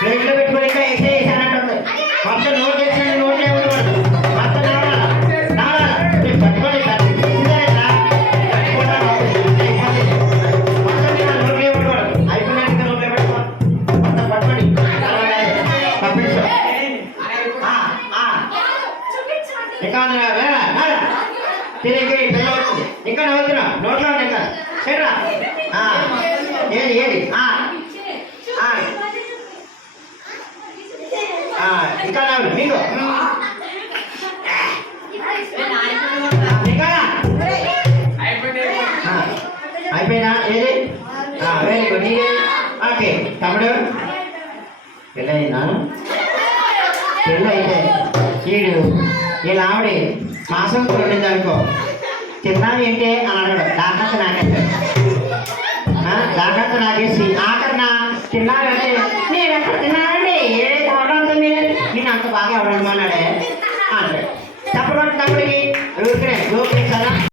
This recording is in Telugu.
ప్లేట్లో పెట్టుకొని ఇంకా వేసే వేసానంటుంది మొత్తం నోట్ చేసిన నోట్లే ఉండకూడదు మొత్తం పట్టుకోండి నోట్లే ఉండకూడదు అయిపోయినాక నోట్లే పెట్టుకో మొత్తం పట్టుకోండి పంపించు ఇంకా తిరిగి పిల్లలు ఇంకా నవ్వుతున్నా నోట్లో ఉంది ఇంకా సరేరా ఏది ఏది ఇంకా నవ్వు మీకు అయిపోయినా ఏది వెరీ గుడ్ ఓకే తమ్ముడు పెళ్ళయినా పెళ్ళైతే వీడు వీళ్ళ ఆవిడ మాసం ఉండింది అనుకో తిన్నాను ఏంటి అని అడగడు దాకా నాకేస్తాడు దాకా నాకేసి ఆఖరిన తిన్నానంటే నేను ఎక్కడ తిన్నానండి ఏదైతే అవడంతో నేను అంత బాగా అవడం అన్నాడే అంటాడు తప్పుడు తప్పుడికి ఊరికే కదా